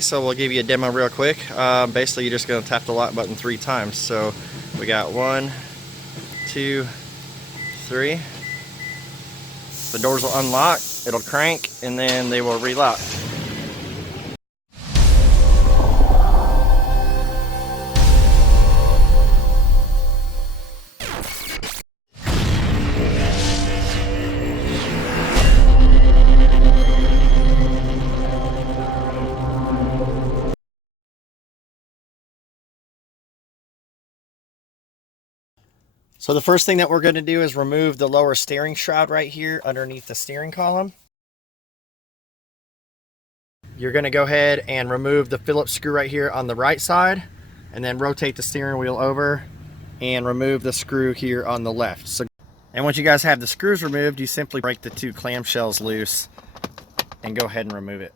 So we'll give you a demo real quick. Basically, you're just going to tap the lock button 3 times. So we got 1, 2, 3. The doors will unlock, it'll crank, and then they will relock. So the first thing that we're going to do is remove the lower steering shroud right here underneath the steering column. You're going to go ahead and remove the Phillips screw right here on the right side, and then rotate the steering wheel over and remove the screw here on the left. And once you guys have the screws removed, you simply break the 2 clamshells loose and go ahead and remove it.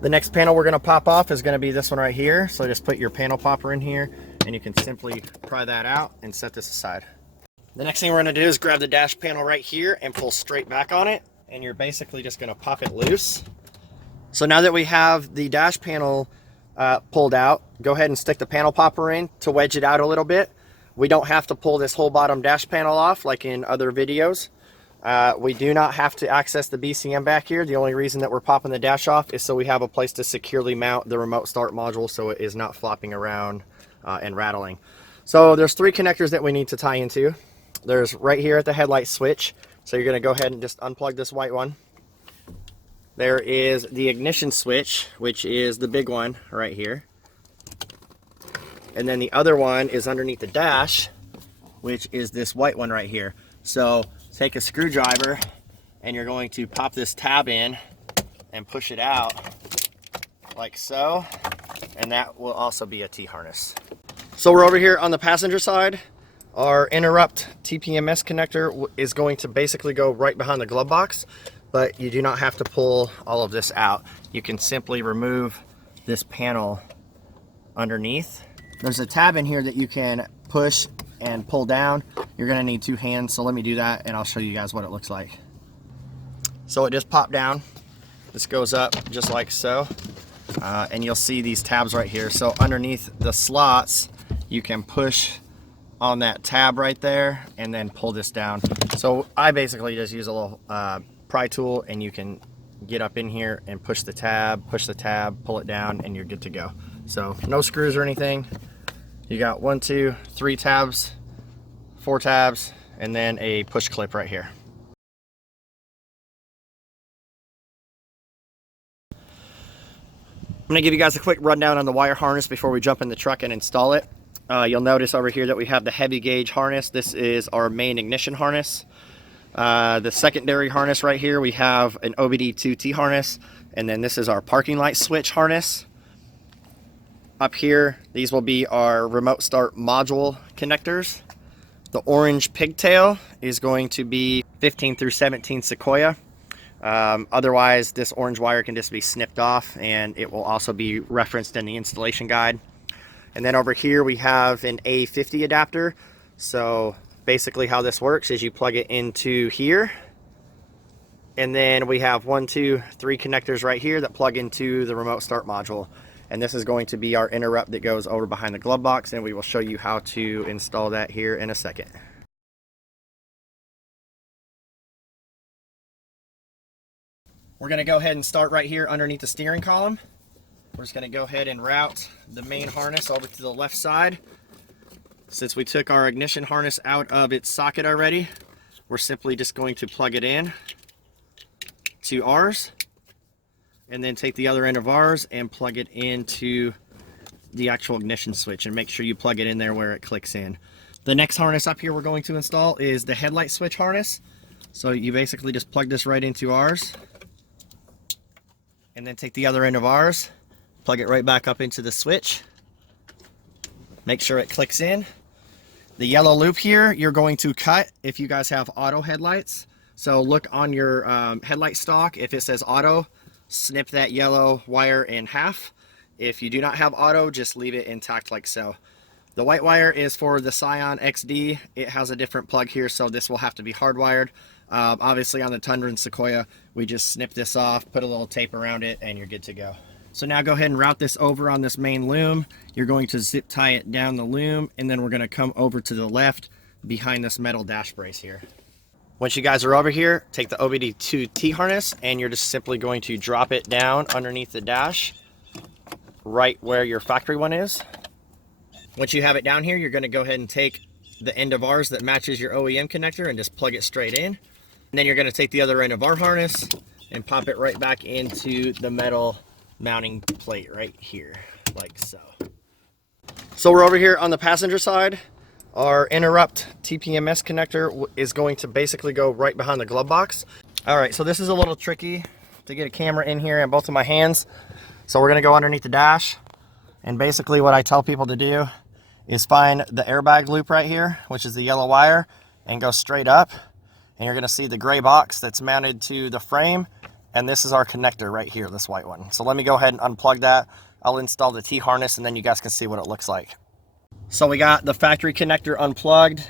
The next panel we're going to pop off is going to be this one right here. So just put your panel popper in here and you can simply pry that out and set this aside. The next thing we're going to do is grab the dash panel right here and pull straight back on it, and you're basically just going to pop it loose. So now that we have the dash panel pulled out, go ahead and stick the panel popper in to wedge it out a little bit. We don't have to pull this whole bottom dash panel off like in other videos. We do not have to access the BCM back here. The only reason that we're popping the dash off is so we have a place to securely mount the remote start module so it is not flopping around and rattling. So there's 3 connectors that we need to tie into. There's right here at the headlight switch. So you're going to go ahead and just unplug this white one. There is the ignition switch, which is the big one right here. And then the other one is underneath the dash, which is this white one right here. So take a screwdriver and you're going to pop this tab in and push it out like so. And that will also be a T-harness. So we're over here on the passenger side. Our interrupt TPMS connector is going to basically go right behind the glove box, but you do not have to pull all of this out. You can simply remove this panel underneath. There's a tab in here that you can push and pull down. You're gonna need 2 hands, so let me do that and I'll show you guys what it looks like. So it just popped down. This goes up just like so. And you'll see these tabs right here. So underneath the slots, you can push on that tab right there and then pull this down. So I basically just use a little pry tool and you can get up in here and push the tab, pull it down, and you're good to go. So no screws or anything. You got 1, 2, 3 tabs, 4 tabs, and then a push clip right here. I'm gonna give you guys a quick rundown on the wire harness before we jump in the truck and install it. You'll notice over here that we have the heavy gauge harness. This is our main ignition harness. The secondary harness right here, we have an OBD2T harness, and then this is our parking light switch harness. Up here, these will be our remote start module connectors. The orange pigtail is going to be 15 through 17 Sequoia. Otherwise, this orange wire can just be snipped off, and it will also be referenced in the installation guide. And then over here we have an A50 adapter. So basically how this works is you plug it into here, and then we have 1, 2, 3 connectors right here that plug into the remote start module. And this is going to be our interrupt that goes over behind the glove box, and we will show you how to install that here in a second. We're going to go ahead and start right here underneath the steering column. We're just going to go ahead and route the main harness over to the left side. Since we took our ignition harness out of its socket already, we're simply just going to plug it in to ours, and then take the other end of ours and plug it into the actual ignition switch, and make sure you plug it in there where it clicks in. The next harness up here we're going to install is the headlight switch harness. So you basically just plug this right into ours, and then take the other end of ours, plug it right back up into the switch. Make sure it clicks in. The yellow loop here, you're going to cut if you guys have auto headlights. So look on your headlight stock. If it says auto, snip that yellow wire in half. If you do not have auto, just leave it intact like so. The white wire is for the Scion XD. It has a different plug here, so this will have to be hardwired. Obviously on the Tundra and Sequoia, we just snip this off, put a little tape around it, and you're good to go. So now go ahead and route this over on this main loom. You're going to zip tie it down the loom, and then we're going to come over to the left behind this metal dash brace here. Once you guys are over here, take the OBD2 T-harness, and you're just simply going to drop it down underneath the dash, right where your factory one is. Once you have it down here, you're going to go ahead and take the end of ours that matches your OEM connector and just plug it straight in. And then you're going to take the other end of our harness and pop it right back into the metal mounting plate right here, like so. So we're over here on the passenger side. Our interrupt TPMS connector is going to basically go right behind the glove box. All right, so this is a little tricky to get a camera in here in both of my hands. So we're gonna go underneath the dash, and basically what I tell people to do is find the airbag loop right here, which is the yellow wire, and go straight up, and you're gonna see the gray box that's mounted to the frame. And this is our connector right here, this white one. So let me go ahead and unplug that. I'll install the T-harness, and then you guys can see what it looks like. So we got the factory connector unplugged.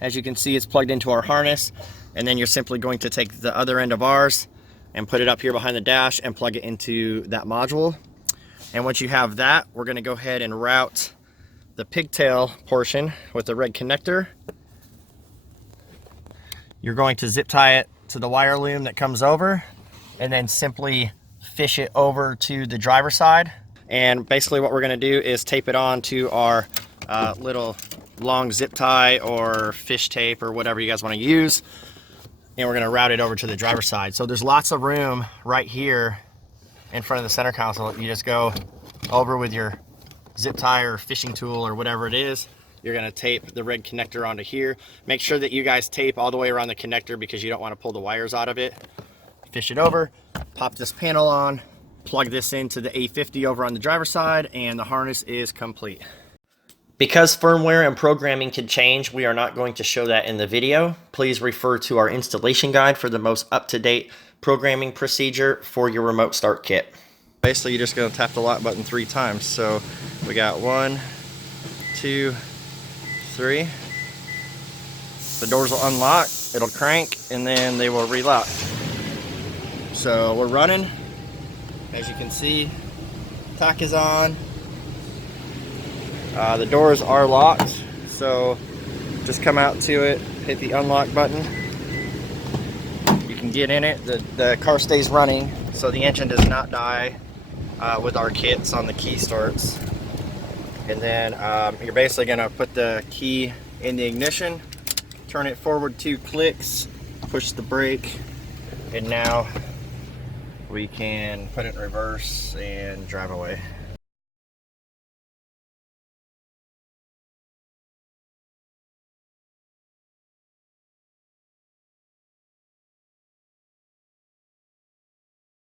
As you can see, it's plugged into our harness. And then you're simply going to take the other end of ours and put it up here behind the dash and plug it into that module. And once you have that, we're gonna go ahead and route the pigtail portion with the red connector. You're going to zip tie it to the wire loom that comes over, and then simply fish it over to the driver's side. And basically what we're gonna do is tape it on to our little long zip tie or fish tape or whatever you guys wanna use. And we're gonna route it over to the driver's side. So there's lots of room right here in front of the center console. You just go over with your zip tie or fishing tool or whatever it is. You're gonna tape the red connector onto here. Make sure that you guys tape all the way around the connector because you don't wanna pull the wires out of it. Fish it over, pop this panel on, plug this into the A50 over on the driver's side, and the harness is complete. Because firmware and programming can change, we are not going to show that in the video. Please refer to our installation guide for the most up-to-date programming procedure for your remote start kit. Basically, you're just going to tap the lock button 3 times. So we got 1, 2, 3. The doors will unlock, it'll crank, and then they will relock. So we're running. As you can see, tack is on. The doors are locked, so just come out to it, hit the unlock button. You can get in it. The car stays running, so the engine does not die with our kits on the key starts. And then you're basically gonna put the key in the ignition, turn it forward 2 clicks, push the brake, and now we can put it in reverse and drive away.